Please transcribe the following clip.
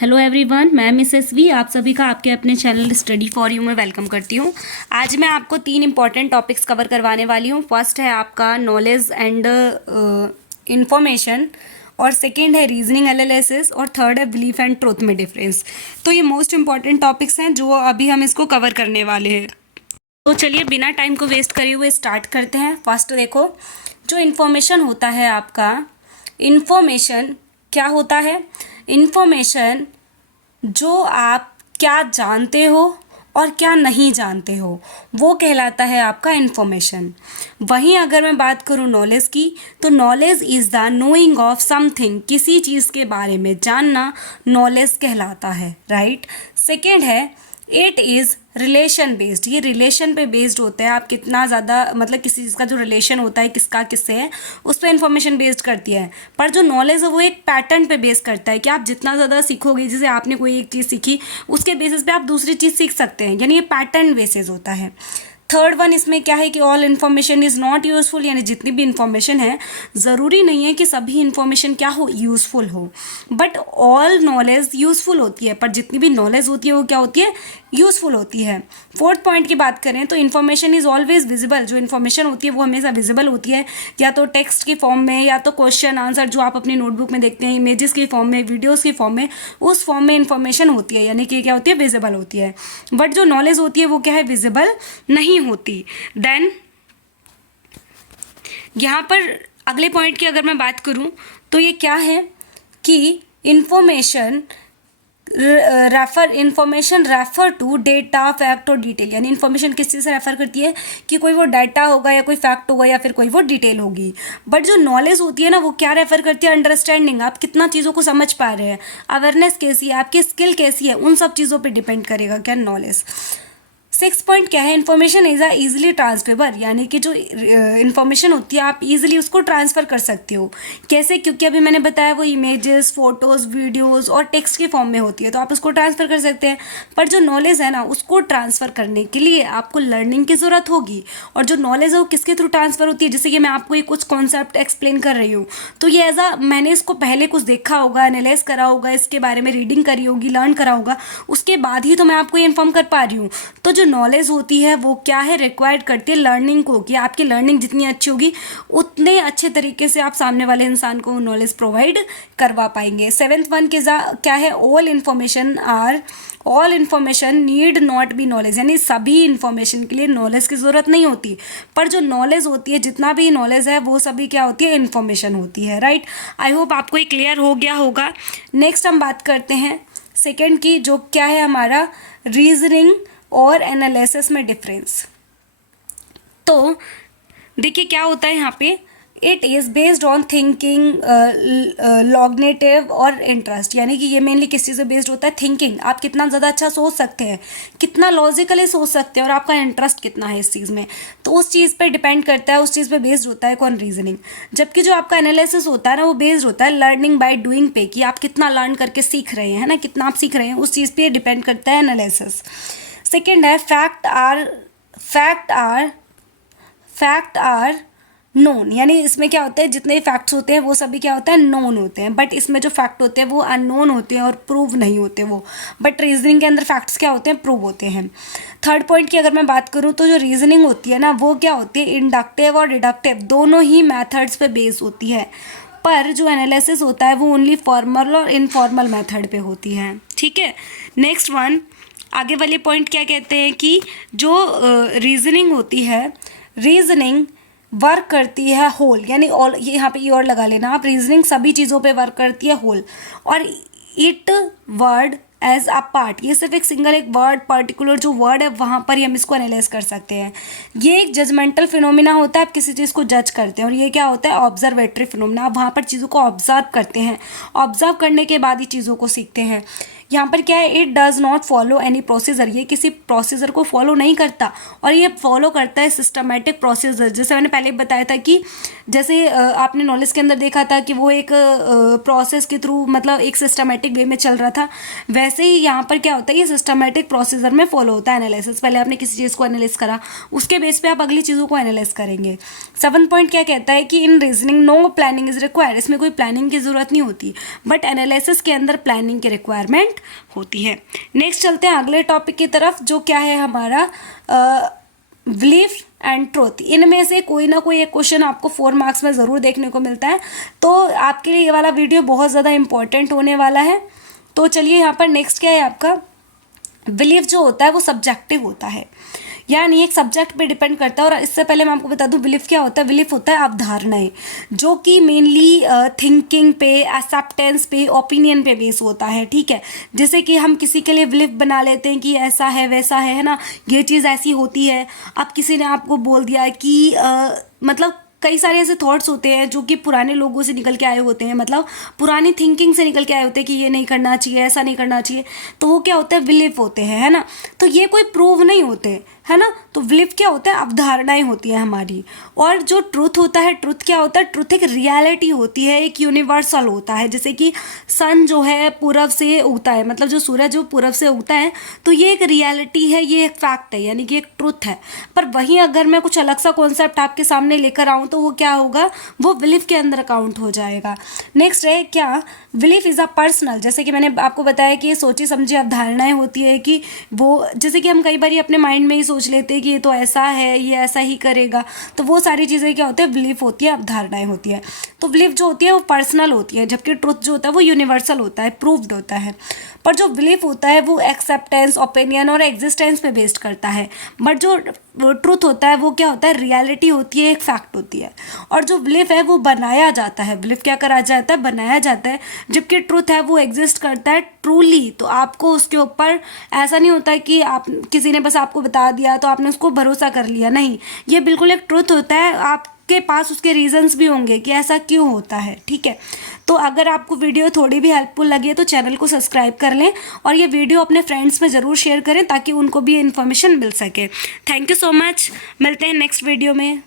Hello everyone, मैं Mrs we आप सभी का आपके अपने चैनल स्टडी फॉर यू में वेलकम करती हूँ। आज मैं आपको 3 इंपॉर्टेंट टॉपिक्स कवर करवाने वाली हूँ। फर्स्ट है आपका नॉलेज एंड इंफॉर्मेशन, और सेकंड है रीजनिंग एनालिसिस, और थर्ड है बिलीफ एंड ट्रूथ में डिफरेंस। तो ये मोस्ट इंपॉर्टेंट टॉपिक्स हैं जो अभी हम इसको कवर करने वाले हैं। तो चलिए बिना टाइम को वेस्ट करे हुए स्टार्ट करते हैं। फर्स्ट देखो, जो इन्फॉर्मेशन होता है आपका, इन्फॉर्मेशन क्या होता है? इन्फॉर्मेशन जो आप क्या जानते हो और क्या नहीं जानते हो वो कहलाता है आपका इन्फॉर्मेशन। वहीं अगर मैं बात करूँ नॉलेज की, तो knowledge is the knowing of something, किसी चीज़ के बारे में जानना नॉलेज कहलाता है, राइट। सेकेंड है इट इज़ रिलेशन बेस्ड, ये रिलेशन पे बेस्ड होता है। आप कितना ज़्यादा मतलब किसी चीज़ का जो रिलेशन होता है किसका किससे है उस पर इन्फॉर्मेशन बेस्ड करती है। पर जो नॉलेज है वो एक पैटर्न पे बेस करता है कि आप जितना ज़्यादा सीखोगे, जैसे आपने कोई एक चीज़ सीखी उसके बेसिस पे आप दूसरी चीज़ सीख सकते हैं, यानी ये पैटर्न बेसिस होता है। थर्ड वन इसमें क्या है कि all information is not useful, यानी जितनी भी इन्फॉर्मेशन है ज़रूरी नहीं है कि सभी इन्फॉर्मेशन क्या हो, यूज़फुल हो, बट ऑल नॉलेज यूज़फुल होती है। पर जितनी भी नॉलेज होती है वो क्या होती है, यूज़फुल होती है। फोर्थ पॉइंट की बात करें तो इन्फॉर्मेशन इज़ ऑलवेज विजिबल, जो इन्फॉर्मेशन होती है वो हमेशा विजिबल होती है, या तो टेक्स्ट की फॉर्म में, या तो क्वेश्चन आंसर जो आप अपनी नोटबुक में देखते हैं, इमेजेस की फॉर्म में, वीडियोज़ की फॉर्म में, उस फॉर्म में इन्फॉर्मेशन होती है, यानी कि क्या होती है, विजिबल होती है। बट जो नॉलेज होती है वो क्या है, विजिबल नहीं होती। देन यहाँ पर अगले पॉइंट की अगर मैं बात करूँ तो ये क्या है कि information refer to data, fact और डिटेल, यानी इन्फॉर्मेशन किस चीज़ से रेफर करती है कि कोई वो डाटा होगा या कोई फैक्ट होगा या फिर कोई वो डिटेल होगी। बट जो नॉलेज होती है ना वो क्या रेफर करती है, अंडरस्टैंडिंग, आप कितना चीज़ों को समझ पा रहे हैं, अवेयरनेस कैसी है, आपकी स्किल कैसी है, उन सब चीज़ों पर डिपेंड करेगा क्या, नॉलेज। सिक्स पॉइंट क्या है, इन्फॉर्मेशन इज ईजिली ट्रांसफरेबल, यानी कि जो इन्फॉर्मेशन होती है आप इजीली उसको ट्रांसफ़र कर सकते हो। कैसे? क्योंकि अभी मैंने बताया वो इमेजेस, फोटोज़, वीडियोस और टेक्स्ट के फॉर्म में होती है, तो आप उसको ट्रांसफ़र कर सकते हैं। पर जो नॉलेज है ना उसको ट्रांसफ़र करने के लिए आपको लर्निंग की ज़रूरत होगी, और जो नॉलेज है वो किसके थ्रू ट्रांसफ़र होती है, जैसे कि मैं आपको ये कुछ कॉन्सेप्ट एक्सप्लेन कर रही हूँ, तो ये एज अ मैंने इसको पहले कुछ देखा होगा, एनालाइज करा होगा, इसके बारे में रीडिंग करी होगी, लर्न करा होगा, उसके बाद ही तो मैं आपको ये इन्फॉर्म कर पा रही हूँ। तो जो नॉलेज होती है वो क्या है, रिक्वायर्ड करती है लर्निंग को, कि आपकी लर्निंग जितनी अच्छी होगी उतने अच्छे तरीके से आप सामने वाले इंसान को नॉलेज प्रोवाइड करवा पाएंगे। सेवेंथ वन के क्या है, all information need not be knowledge, यानी सभी इन्फॉर्मेशन के लिए नॉलेज की ज़रूरत नहीं होती, पर जो नॉलेज होती है, जितना भी नॉलेज है वो सभी क्या होती है, इन्फॉर्मेशन होती है, राइट। आई होप आपको ये क्लियर हो गया होगा। नेक्स्ट हम बात करते हैं सेकेंड की, जो क्या है हमारा रीजनिंग और एनालिसिस में डिफरेंस। तो देखिए क्या होता है यहाँ पे, it is based on thinking, cognitive और इंटरेस्ट, यानी कि ये मेनली किस चीज़ से बेस्ड होता है, थिंकिंग, आप कितना ज़्यादा अच्छा सोच सकते हैं, कितना लॉजिकली सोच सकते हैं, और आपका इंटरेस्ट कितना है इस चीज़ में, तो उस चीज़ पे डिपेंड करता है, उस चीज़ पे बेस्ड होता है कौन, रीजनिंग। जबकि जो आपका एनालिसिस होता है ना वो बेस्ड होता है लर्निंग बाय डूइंग पे, कि आप कितना लर्न करके सीख रहे हैं, है ना, कितना आप सीख रहे हैं, उस चीज़ पे डिपेंड करता है एनालिसिस। सेकेंड है फैक्ट आर नोन, यानी इसमें क्या होता है, जितने फैक्ट्स होते हैं वो सभी क्या होता है, नोन होते हैं, बट इसमें जो फैक्ट होते हैं वो अननोन होते हैं और प्रूव नहीं होते वो, बट रीजनिंग के अंदर फैक्ट्स क्या होते हैं, प्रूव होते हैं। थर्ड पॉइंट की अगर मैं बात करूँ तो जो रीजनिंग होती है ना वो क्या होती है, इंडक्टिव और डिडक्टिव दोनों ही मैथड्स पे बेस होती है, पर जो एनालिसिस होता है वो ओनली फॉर्मल और इनफॉर्मल मेथड पे होती है, ठीक है। नेक्स्ट वन, आगे वाले पॉइंट क्या कहते हैं कि जो रीजनिंग होती है, रीजनिंग वर्क करती है होल, यानी ऑल, ये यहाँ पे ई और लगा लेना आप, रीजनिंग सभी चीज़ों पे वर्क करती है होल, और it word as a part, ये सिर्फ एक सिंगल एक वर्ड, पर्टिकुलर जो वर्ड है वहाँ पर ही हम इसको एनालाइज कर सकते हैं। ये एक जजमेंटल फिनोमिना होता है, आप किसी चीज़ को जज करते हैं, और ये क्या होता है, ऑब्जर्वेटरी फिनोमिना, आप वहाँ पर चीज़ों को ऑब्जर्व करते हैं, ऑब्जर्व करने के बाद ही चीज़ों को सीखते हैं। यहाँ पर क्या है, it does not follow any procedure, ये किसी प्रोसीजर को फॉलो नहीं करता और ये फॉलो करता है सिस्टमेटिक प्रोसीजर। जैसे मैंने पहले बताया था कि जैसे आपने नॉलेज के अंदर देखा था कि वो एक प्रोसेस के थ्रू मतलब एक सिस्टमेटिक वे में चल रहा था, वैसे ही यहाँ पर क्या होता है, ये सिस्टमेटिक प्रोसीजर में फॉलो होता है एनालिसिस। पहले आपने किसी चीज़ को एनालिस करा, उसके बेस पे आप अगली चीज़ों को एनालाइज करेंगे। 7 पॉइंट क्या कहता है कि in reasoning no planning is required, इसमें कोई प्लानिंग की ज़रूरत नहीं होती, बट एनालिसिस के अंदर प्लानिंग की रिक्वायरमेंट होती है। नेक्स्ट चलते हैं अगले टॉपिक की तरफ, जो क्या है हमारा बिलीफ एंड ट्रूथ। इनमें से कोई ना कोई एक क्वेश्चन आपको 4 मार्क्स में ज़रूर देखने को मिलता है, तो आपके लिए ये वाला वीडियो बहुत ज़्यादा इंपॉर्टेंट होने वाला है। तो चलिए यहाँ पर नेक्स्ट क्या है आपका, बिलीफ जो होता है वो सब्जेक्टिव होता है, यानी एक सब्जेक्ट पे डिपेंड करता है। और इससे पहले मैं आपको बता दूं बिलीफ क्या होता है। बिलीफ होता है अवधारणाएं, जो कि मेनली थिंकिंग पे, एक्सेप्टेंस पे, ओपिनियन पे बेस होता है, ठीक है। जैसे कि हम किसी के लिए बिलीफ बना लेते हैं कि ऐसा है वैसा है ना, ये चीज़ ऐसी होती है। अब किसी ने आपको बोल दिया कि मतलब कई सारे ऐसे थॉट्स होते हैं जो कि पुराने लोगों से निकल के आए होते हैं, मतलब पुरानी थिंकिंग से निकल के आए होते हैं कि ये नहीं करना चाहिए, ऐसा नहीं करना चाहिए, तो वो क्या होता है, बिलीफ होते हैं, है ना। तो ये कोई प्रूव नहीं होते, है ना। तो बिलीफ क्या होता है, अवधारणाएं होती है हमारी। और जो ट्रुथ होता है, ट्रुथ क्या होता है, ट्रुथ एक रियलिटी होती है, एक यूनिवर्सल होता है। जैसे कि सन जो है पूरब से उगता है, मतलब जो सूरज जो पूरब से उगता है, तो ये एक रियलिटी है, ये एक फैक्ट है, यानी कि एक ट्रुथ है। पर वहीं अगर मैं कुछ अलग सा कॉन्सेप्ट आपके सामने लेकर आऊँ तो वो क्या होगा, वो बिलीफ के अंदर काउंट हो जाएगा। नेक्स्ट है क्या, बिलीफ इज़ अ पर्सनल, जैसे कि मैंने आपको बताया कि ये सोची समझी अवधारणाएं होती है कि वो, जैसे कि हम कई बार अपने माइंड में ही सोच लेते हैं कि ये तो ऐसा है, ये ऐसा ही करेगा, तो वो सारी चीज़ें क्या होती है, बिलीफ होती है, अवधारणाएं होती है। तो बिलीफ जो होती है वो पर्सनल होती है, जबकि ट्रुथ जो होता है वो यूनिवर्सल होता है, प्रूव्ड होता है। पर जो बिलीफ होता है वो एक्सेप्टेंस, ओपिनियन और एग्जिस्टेंस पे बेस्ड करता है। बट जो ट्रुथ होता है वो क्या होता है, रियलिटी होती है, एक फैक्ट होती है। और जो बिलीफ है वो बनाया जाता है, बिलीफ क्या करा जाता है, बनाया जाता है। जबकि ट्रुथ है वो एग्जिस्ट करता है ट्रूली, तो आपको उसके ऊपर ऐसा नहीं होता है कि आप किसी ने बस आपको बता दिया तो आपने उसको भरोसा कर लिया, नहीं, ये बिल्कुल एक ट्रुथ होता है, आपके पास उसके रीजंस भी होंगे कि ऐसा क्यों होता है, ठीक है। तो अगर आपको वीडियो थोड़ी भी हेल्पफुल लगी तो चैनल को सब्सक्राइब कर लें और ये वीडियो अपने फ्रेंड्स में ज़रूर शेयर करें ताकि उनको भी इन्फॉर्मेशन मिल सके। थैंक यू सो मच, मिलते हैं नेक्स्ट वीडियो में।